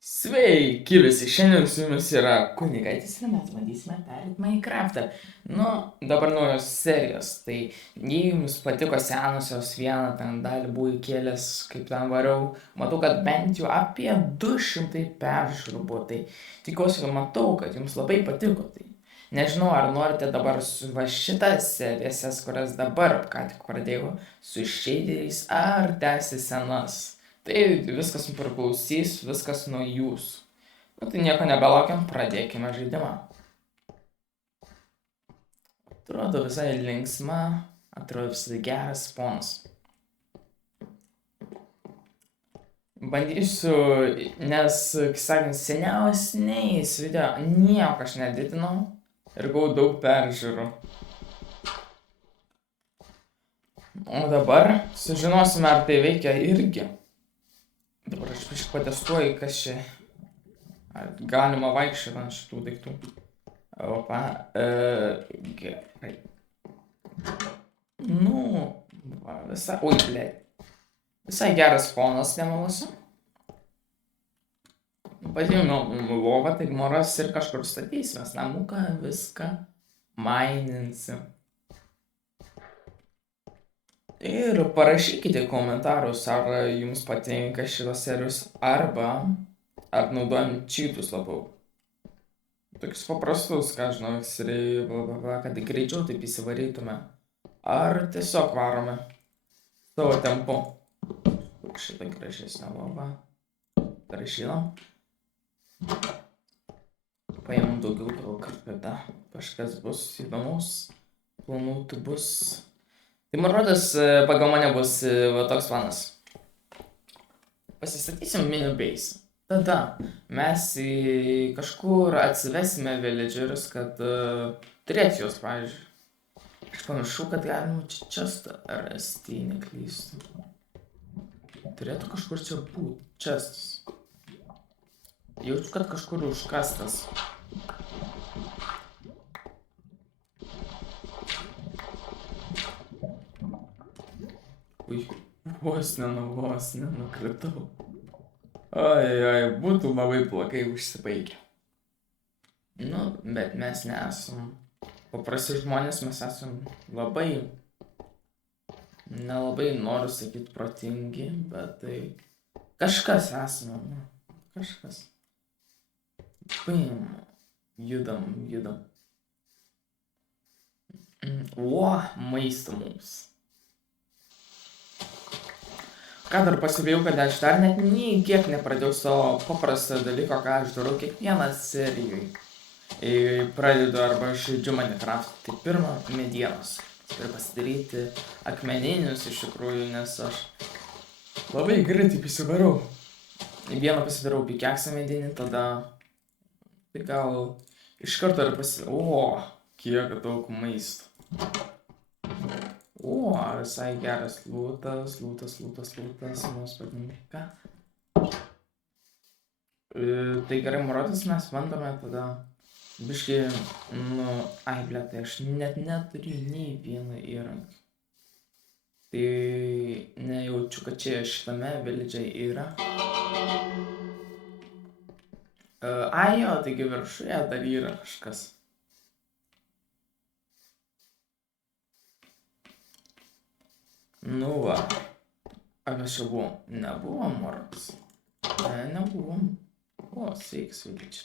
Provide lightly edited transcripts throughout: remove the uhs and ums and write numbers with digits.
Sveiki visi, šiandien su jumis yra Kunigaitis ir mes bandysime perimti Minecraftą. Dabar naujos serijos, tai jei jums patiko senosios, vieną ten dalį buvau įkėlęs, kaip ten variau, matau, kad bent jau apie 200 peržiūrų buvo, tai tikiuosi, kad matau, kad jums labai patiko. Tai nežinau, ar norite dabar su va šitas serijas, kurias dabar ką tik pradėjau, su šeideriais, ar tęsti senas. Tai viskas priklausys, viskas nuo jūsų. Tai nieko nebelaukiam, pradėkime žaidimą. Atrodo visai linksma, atrodo visai geras spawnas. Bandysiu, nes, kaip sakant, seniausiais video nieko aš nedidinau ir gavau daug peržiūrų. O dabar sužinosime, ar tai veikia irgi. Dabar aš kažkaip patestuoju, kas čia. Ar galima vaikščioti ant šitų daiktų. Opa. Gerai. Va, visai. Oi, blė. Visai geras fonas nemalus. Pasiėmiau lovą, tai moras ir kažkur statysimės namuką, viską maininsim. Ir parašykite komentarus, ar jums patinka šitos serijos, arba ar naudojam cheatus labiau. Tokius paprastus, ką žinau, kad greičiau taip įsivarytume. Ar tiesiog varome savo tempu. Šitą gražesnę lovą. Parašydam. Paėmam daugiau, gal kada kažkas bus įdomus. Planuotų bus. Tai man rodos, pagal mane bus va toks planas. Pasistatysim mini base. Tada mes į kažkur atsivesime villagerius, kad turėti juos, pavyzdžiui. Aš pamiršau, kad galima čia rasti, neklystu. Turėtų kažkur čia būti. Čestas. Jaučiu, kad kažkur užkastas. Ui, vos nenukritau. Oi, būtų labai blogai užsibaigę. Bet mes nesam. Paprasti žmonės mes esam labai, nelabai noriu sakyti protingi, bet tai kažkas esame, kažkas. Paim, judam. Maisto mums. Ką dar pasibėjau, kad aš dar net nei kiek nepradėjau savo paprastą dalyko, ką aš darau kiekvieną serijui. Pradedu arba žaidžiu Minecraft. Tai pirma, medienos. Turiu pasidaryti akmeninius iš tikrųjų, nes aš labai greitai pasidarau. Vieną pasidarau pikeksą medinį, tada tai gal iš karto ir pasidarau. Kiek daug maisto. Visai geras lūtas, mums patinka. Tai gerai, Murotas, mes bandome tada biškai, tai aš net neturiu nei vieno įrankio. Tai nejaučiu, kad čia šitame village yra. Taigi viršuje dar yra kažkas. Va. Ar mes čia buvom? Nebuvom, Murotas. Nebuvom. Sveiks, village.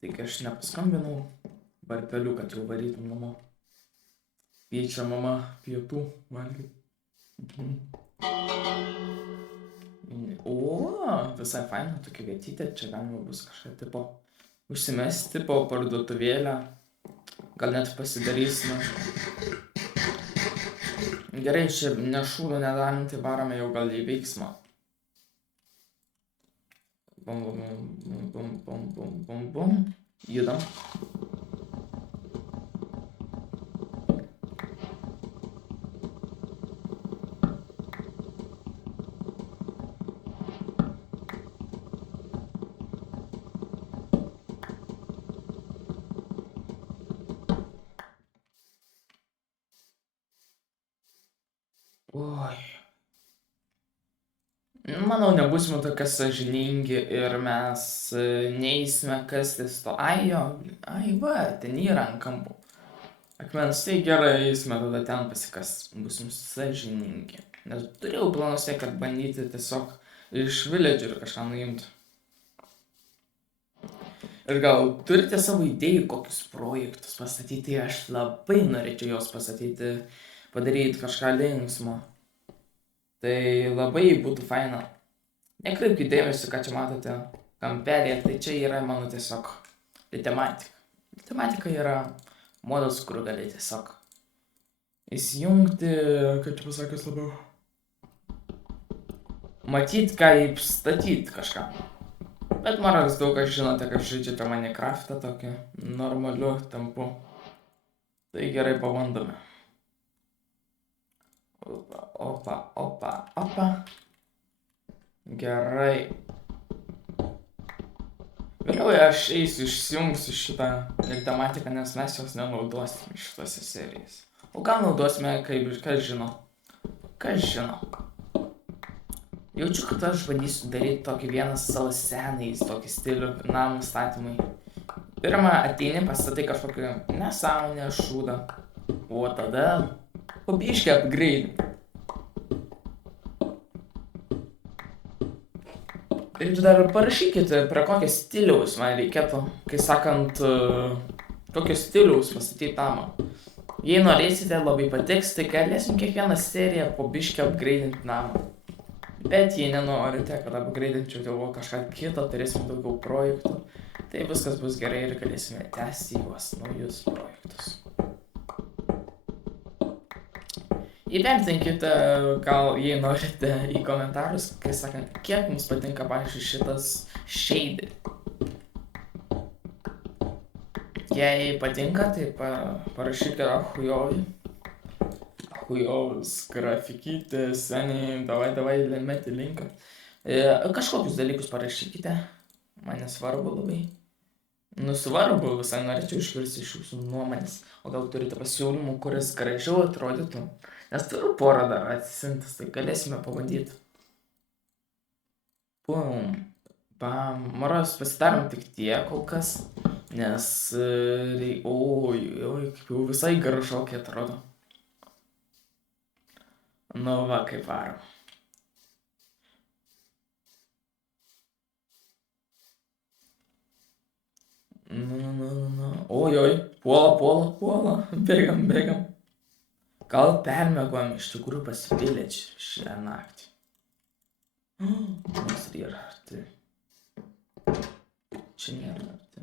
Taigi aš nepaskambinau Barteliu, kad jau varytum namo. Kviečia mama pietų valgyti. Visai faina, tokia vietytė, čia galima bus kažką tipo užsimesti po parduotuvėlę. Gal net pasidarysime. Gerai, čia nešūdų nedarom, tai varome jau gal į veiksmą. Bum. Judam. manau, nebūsime tokie sąžiningi ir mes neįsime kastis to. Ai va, ten yra ant kampų. Akmens, tai gerai, eisime tada ten pasikast, būsim sąžiningi. Nes turėjau planuose, kad bandyti tiesiog iš villager kažką nuimti. Ir gal turite savo idėjų, kokius projektus pastatyti, aš labai norėčiau juos pastatyti, padaryti kažką linksmo. Tai labai būtų faina. Nekreipkite dėmesio, ką čia matote kampelėje, tai čia yra mano tiesiog litematika. Litematika yra modas, kur gali tiesiog įsijungti, kaip čia pasakius labiau. Matyt, kaip statyti kažką. Bet maras daug kas žinote, kaip žaidžiate Minecraftą tokiu normaliu tempu. Tai gerai pabandome. Opa. Gerai. Vėliau aš eisiu išsijungsiu šitą tematiką, nes mes jos nenaudosime šitose serijose. O gal naudosime, kas žino. Kas žino. Jaučiu, kad aš bandysiu daryti tokį vieną savo senais, tokį stilių namų statymui. Pirmą ateini, pastatai kažkokį nesąmonę šūdą. O tada pabiškį upgrade. Ir dar parašykite, prie kokio stiliaus man reikėtų, kai sakant, kokio stiliaus pastatyti namą. Jei norėsite, labai patiks, tai galėsim kiekvieną seriją po biškį upgrade'inti namą. Bet jei nenorite, kad upgrade'inčiau dėl kažką kito, turėsim daugiau projektų, tai viskas bus gerai ir galėsime tęsti juos naujus projektus. Įvertinkite, gal jei norite į komentarus, kai sakant, kiek mums patinka, pavyzdžiui, šitas shader. Jei patinka, tai parašykite ahujovį. Ahujovas, grafikytė, seniai, davai, meti linką. Kažkokius dalykus parašykite, man nesvarbu labai. Svarbu, visai norėčiau išgirsti iš jūsų nuomonės. O gal turite pasiūlymų, kuris gražiau atrodytų. Nes turiu porą dar atsisintas, tai galėsime pabandyti. Pum. Bam. Maros, pasidarom tik tiek kol kas. Nes... Oi, kaip jau visai gražokiai atrodo. Nu va, kaip varom. Oi, puola. Bėgam. Gal permėgom iš tikrųjų pasipilėč šią naktį. Nors ir yra arti. Čia nėra arti.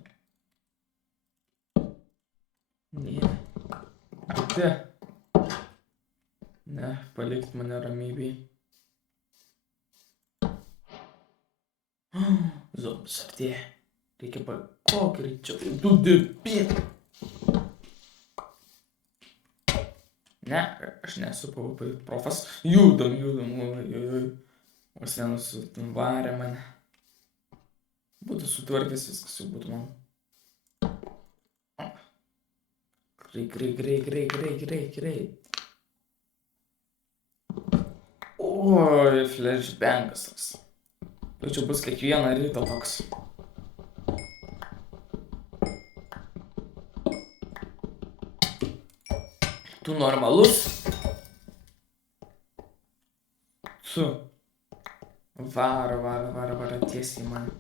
Arti. Ne, palikt mane ramybėj. Zombis artėja. Reikia kuo greičiau. Tu dirbi. Ne, aš nesu PvP profas. Judam. Vos nenusuvarė mane. Būtų sutvarkęs viskas, jau būtų man. Greit. Oi, flashbangas toks. Jau čia bus kiekvieną rytą toks. Tu normalus? Varo tiesiai į mane.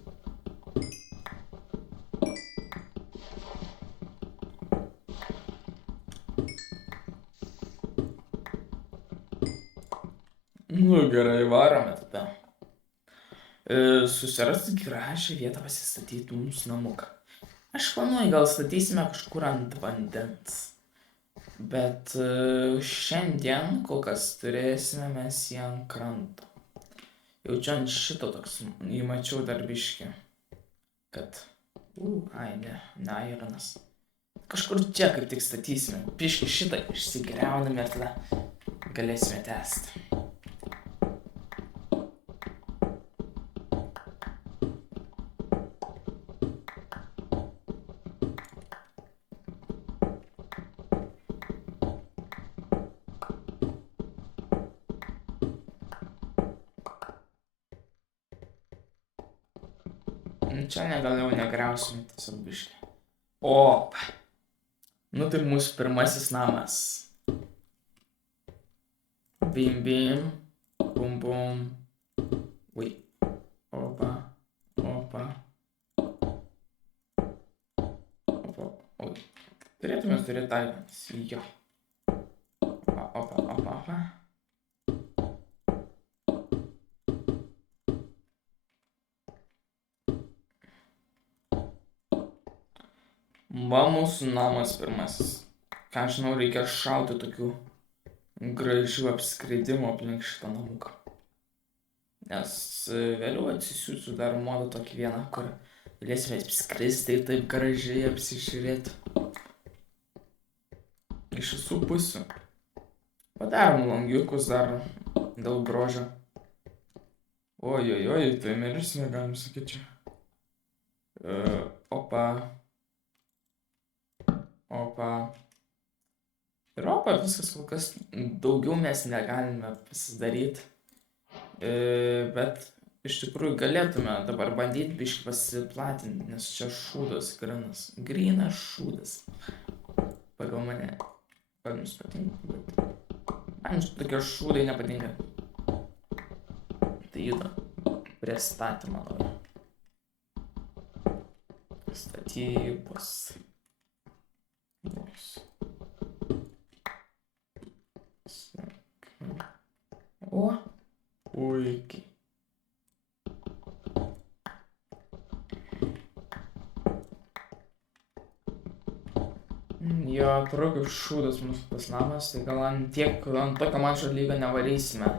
Nu gerai, varome tada. Susirasti gražią vietą pasistatyti mums namuką. Aš planuoju, gal statysime kažkur ant vandens. Bet šiandien kol kas turėsime mes jį ant kranto. Jaučiu ant šito toks, įmačiau dar biškį. Kad, ne ironas. Kažkur čia kaip tik statysime. Biškį šitą išsigriauname ir tada galėsime tęsti. Čia negalėjau negriausim tiesiog biškį. O. Nu tai mūsų pirmasis namas. Bim bim. Bum bum. Ui. Opa. Opa. Opa. Ui. Turėtume turėti taikantis. Jo. Opa, opa, opa, opa. Va mūsų namas pirmasis. Ką žinau, reikia šauti tokių gražių apskridimų aplink šitą namuką. Nes vėliau atsisiųsiu dar modą tokį vieną, kur galėsime apskristi ir taip gražiai apsižiūrėti. Iš visų pusių. Padarom langiukus dar dėl grožio. Ojojoj, tai mirsime, galim sakyti čia. Opa. Opa. Ir opa, viskas kol kas daugiau mes negalime pasidaryti. Bet iš tikrųjų galėtume dabar bandyti biškį pasiplatinti, nes čia šūdas grinas. Grinas šūdas. Pagal mane. Gal jums patinka, bet man tokie šūdai nepatinka. Tai juda prie statymo naujo. Statybos. O, puikiai. Jo, atrodo kaip šūdas mūsų tas namas, tai gal ant tokio mažo lygio nevarysime.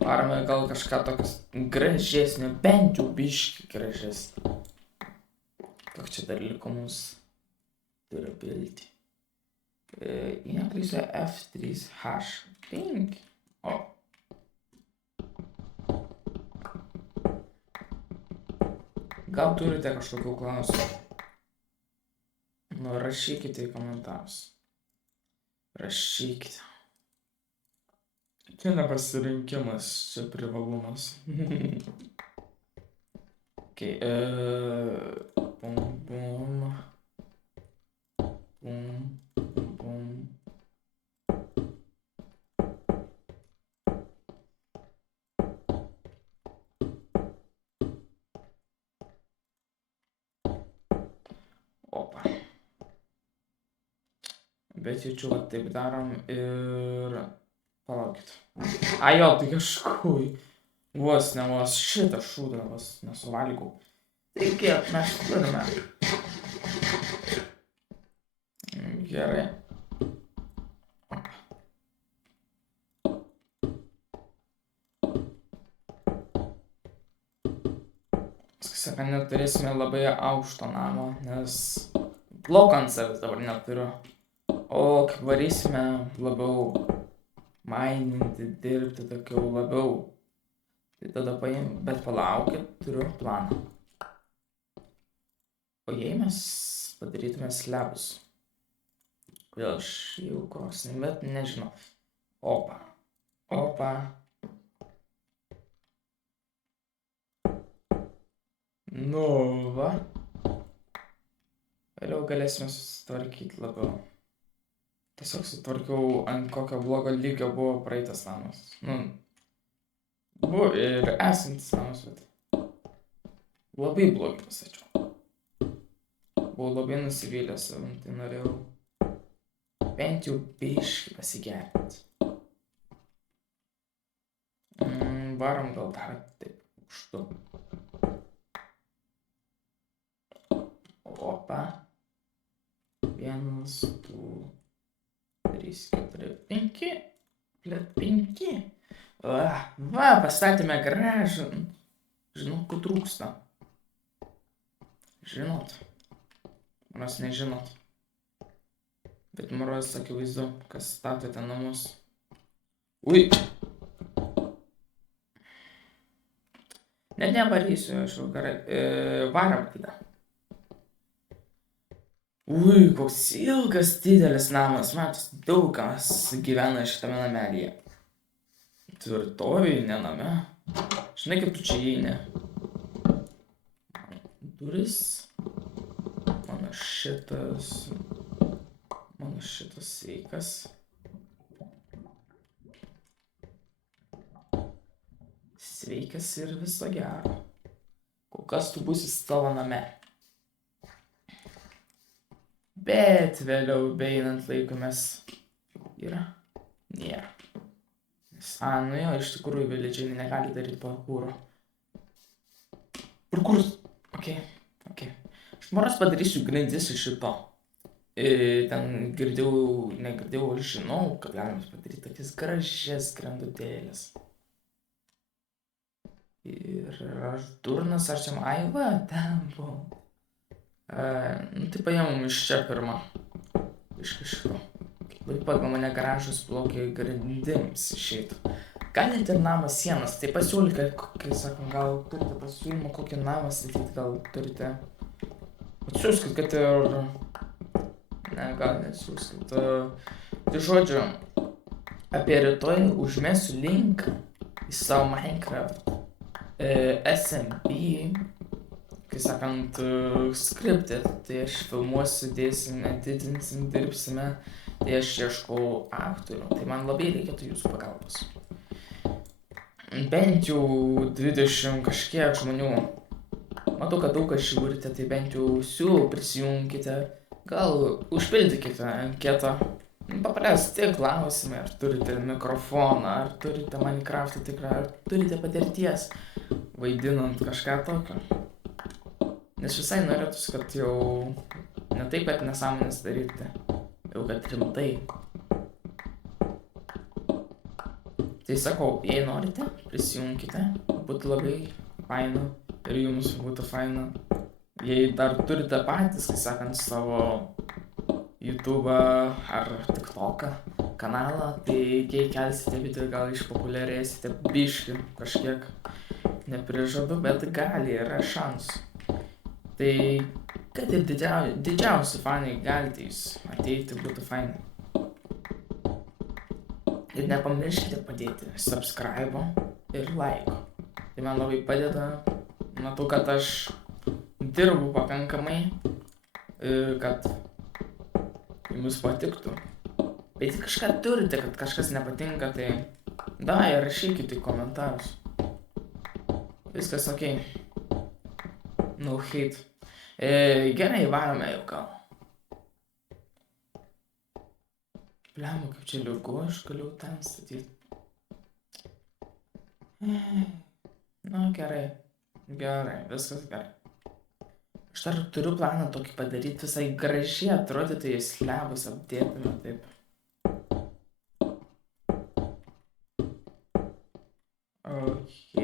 Varome gal kažką tokios gražesnio, bent jau biškį gražesnio. Kiek čia dar liko mūsų turi pilti. Neklysiu F3H5. O. Gal turite kažkokių klausimų? Nu, rašykite į komentarus. Rašykite. Čia nepasirinkimas, čia privalumas. Okay, bum, bum. Bum, bum. Opa. Bet jaučiu, kad taip darom ir... Palaukit. Jo, tai kažkui. Vos šitą šūdą vos nesuvalgau. Tai kiek mes turime? Gerai. Sakant, neturėsime labai aukšto namo, nes bloko ant savęs dabar neturiu. O kaip varysime labiau maininti, dirbti tokiau labiau. Tai tada paim, bet palaukit, turiu planą. O jei mes padarytume slebus. Kodėl aš jau krosnį, bet nežinau. Opa. Opa. Nu, va. Vėliau galėsime susitvarkyti labiau. Tiesiog sutvarkiau, ant kokio blogo lygio buvo praeitas namas. Nu, buvo ir esantis namas, bet labai blogai pasačiau. Buvau labai nusivylęs savim, tai norėjau bent jau biškį pasigerinti. Varom gal dar taip aukštu. Opa. 1, 2, 3, 4, 5. Blet, 5. Va, pastatėme gražų. Žinau, ko trūksta. Žinot. Maras nežinot. Bet Maras akivaizdu, kas statote namus. Ui. Net nevarysiu, aš jau gerai. Varam tada. Ui, koks ilgas didelis namas, matos, daug kas gyvena šitame namelyje. Tvirtovėje, ne name. Žinai, kaip tu čia įeini. duris. Mano šitas sveikas. Sveikas ir viso gero. Kol kas tu būsi savo name. Bet vėliau beeinant laiku mes... Yra? Nėra. Nu jo, iš tikrųjų vilidžiai negali daryti parkūro. Parkūras? Ok. Aš moras padarysiu grindis iš šito. Ten negirdėjau, aš žinau, kad galima padaryti tokias gražias grandutėlės. Ir aš durnas, ar čia aiva, ten buvo. Tai paėmum iš čia pirmą. Iš kažko. Labai pagal mane gražus blogiai grindims išeitų. Gal net ir namas sienas, tai pasiūlyk, kai sakom, gal turite pasiūlymą kokį namą statyti, gal turite. Atsiųskit, kad ir... Ne, gal neatsiųskit. Tai žodžiu, apie rytoj užmesiu linką į savo Minecraft SMB, kai sakant, skriptį. Tai aš filmuosiu, dėsime, didinsim, dirbsime. Tai aš ieškau aktorių, tai man labai reikėtų jūsų pagalbos. Bent jau 20 kažkiek žmonių. Matau, kad daug kas žiūrite, tai bent jau siūlau prisijungkite. Gal užpildykite anketą. Paprasti klausimai, ar turite mikrofoną, ar turite Minecraft'ą tikrą, ar turite patirties vaidinant kažką tokio. Nes visai norėtųsi, kad jau ne taip, kad nesąmonės daryti. Jau kad rimtai. Tai sakau, jei norite, prisijungkite, būtų labai faina ir jums būtų faina. Jei dar turite patys, kai sakant, savo YouTube'ą ar TikTok'ą kanalą, tai jei kelsite video, gal išpopuliarėsite biškį kažkiek. Neprižadu, bet gali, yra šansų. Tai kad ir didžiausi fanai galite jūs ateiti, būtų faina. Ir nepamirškite padėti subscribe ir like. Tai man labai padeda. Matau, kad aš dirbu pakankamai, kad jums patiktų. Bet jei kažką turite, kad kažkas nepatinka, tai rašykite į komentarus. Viskas ok. No hate. Gerai, varome jau gal. Pliamu, kaip čia liugu, aš galiu ten statyti. Nu, gerai, viskas gerai. Aš dar turiu planą tokį padaryti, visai gražiai atrodyti, jis slebus apdėtume taip. Ok.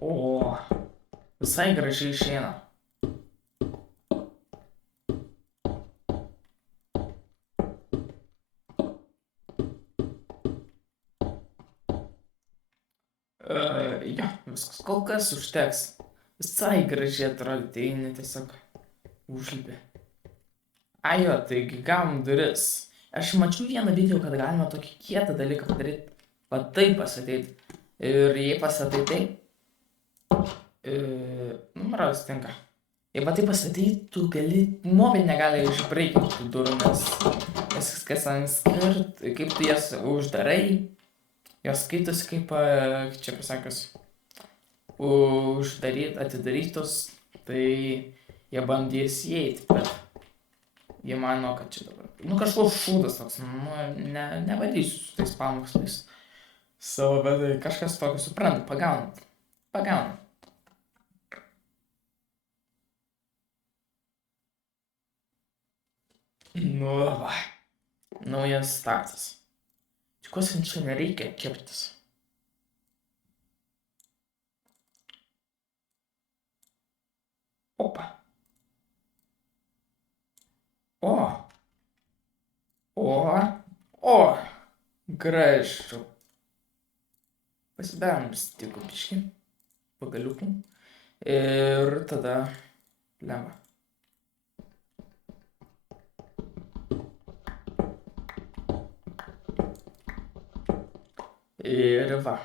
O, visai gražiai išeina. Jo, viskas kol kas užteks. Visai gražiai atrodyti, eini tiesiog užlipė. Jo, taigi gavom duris. Aš mačiau vieną video, kad galima tokį kietą dalyką padaryti. Va taip pastatyti. Ir jei pastatai taip, numeros tinka. Jei va taip pastatyti, tu gali, mobi negali išbraikinti tų durų, nes kas ant skirt, kaip tu jas uždarai. Jos skaitosi kaip, čia pasakius, atidarytos, tai jie bandys įeiti, bet jie mano, kad čia dabar, kažkoks šūdas toks, nevadysiu su tais pamokslais savo, bet kažkas tokio supranta, pagauna. Nu, va, naujas startas. Tikiuosi, čia nereikia keptis. Opa. O. Gražu. Pasidarom stiku biškį. Pagaliukų. Ir tada lemba. Ir va.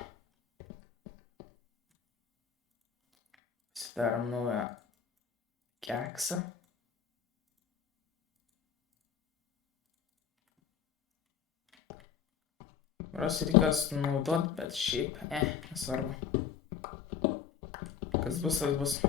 Pasidarom naują keksą. Ras reikės naudot, bet šiaip, nesvarbu. Kas bus, tas bus.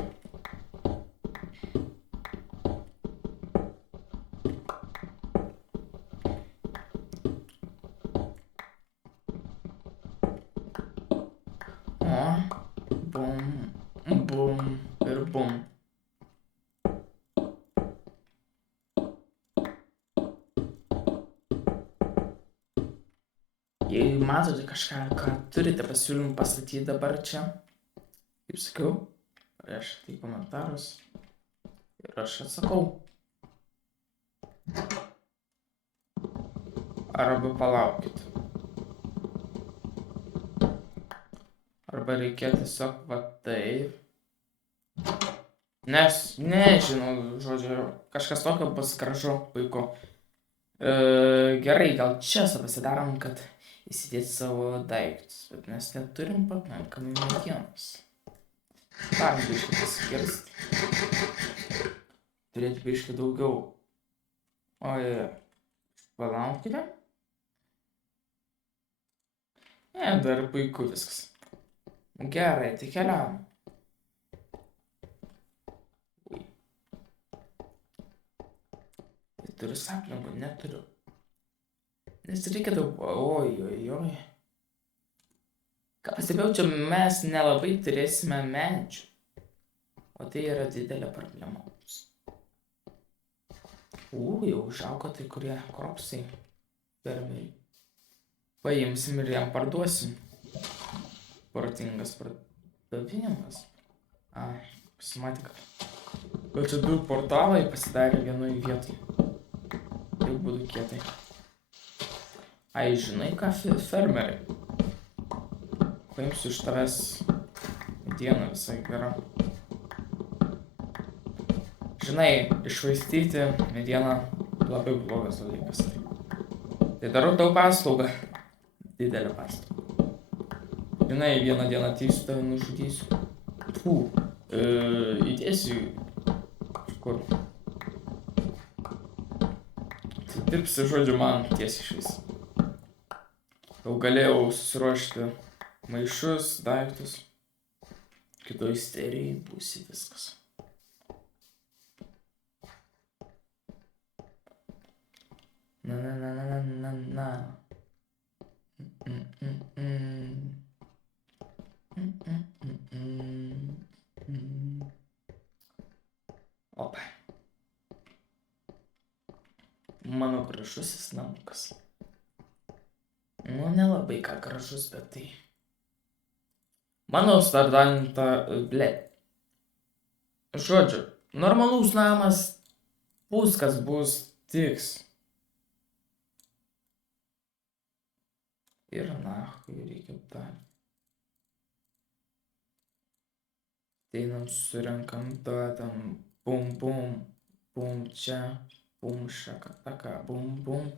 Bum ir bum. Jei matote kažką, ką turite pasiūlymų pastatyti dabar čia, kaip sakiau, rašykite į komentarus ir aš atsakau. Arba palaukit. Arba reikia tiesiog va taip. Nes, nežinau, žodžiu, kažkas tokio bus gražu, puiku. Gerai, gal čia pasidarom, kad įsidėti savo daiktus, bet mes neturim pakankamai medienos. Dar biškį pasikirsti. Turėtų biškį daugiau. Oi, palaukite. Dar puiku viskas. Gerai, tai keliavom. Turiu saplingų, neturiu. Nes reikia daug, oi. Ką pastebėjau, čia mes nelabai turėsime medžių. O tai yra didelė problema. Jau užaugo tai kurie kropsai. Fermeriai. Paimsim ir jam parduosim. Protingas pardavimas. Pasimatė, kad čia du portalai pasidarė vienoj vietoj. Tai būtų kietai. Žinai ką, fermeriai? Paimsiu iš tavęs medieną visai gerą. Žinai, iššvaistyti medieną labai blogas dalykas. Tai darau tau paslaugą. Didelę paslaugą. Žinai, vieną dieną ateisiu tave nužudysiu. Įdėsiu kažkur. Dirbsi, žodžiu, man tiesiai švis. Jau galėjau susiruošti maišus, daiktus. Kitoj serijai būsi viskas. Na. Opa. Mano gražusis namukas. Nelabai ką gražus, bet tai. Mano stardanta, Žodžiu, normalus namas, viskas bus tiks. Ir nahui reikia dar. Einam, surenkam, duodam, bum, čia. Bum, šakataka, bum.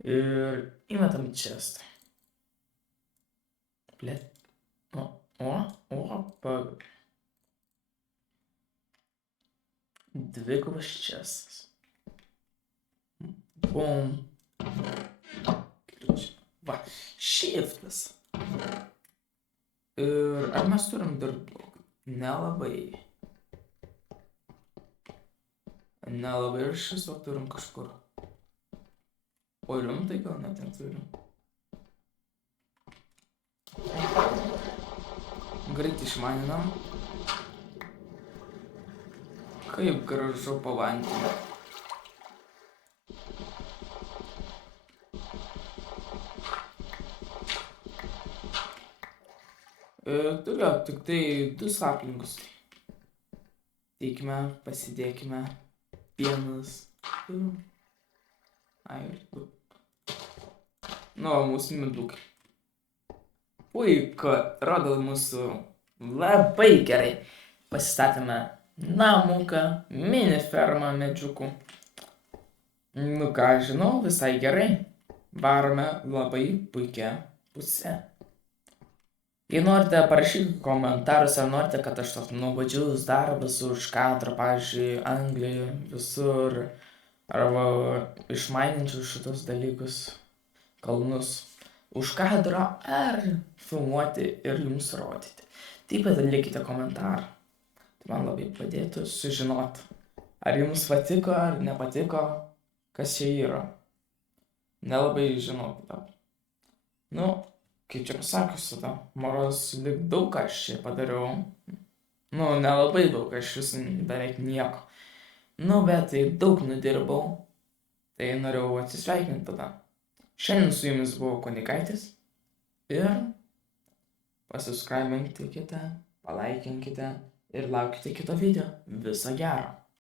Ir įmetam į čestą. Dvigubas čestas. Bum. Va, šiftas. Ir ar mes turim dar daug? Nelabai. Ir šis turim kažkur. O rimtai gal net neturim. Greit išmaninam. Kaip gražu pavantinė. Turiu tik tai 2 saplingus. Teikime, pasidėkime. Pienas. Mūsų medukai. Puiku, rodo mūsų labai gerai. Pasistatėme namuką, mini fermą medžiukų. Ką žinau, visai gerai. Varome labai puikia pusę. Jei norite, parašykite komentarus, ar norite, kad aš tos nuobodžius darbus už kadro, pavyzdžiui, Anglijoje, visur, arba išmaininčiau šitus dalykus, kalnus, už kadro, ar filmuoti ir jums rodyti. Taip pat likite komentarą. Tai man labai padėtų sužinoti, ar jums patiko, ar nepatiko, kas čia yra. Nelabai žinau dabar. Nu, kaip čia pasakius tada, moros lyg daug ką aš čia padariau. Nu, nelabai daug, aš vis beveik nieko. Nu, bet tai daug nudirbau. Tai norėjau atsisveikinti tada. Šiandien su jumis buvo Kunikaitis. Ir pasubscribinkite, palaikinkite ir laukite kito video. Viso gero.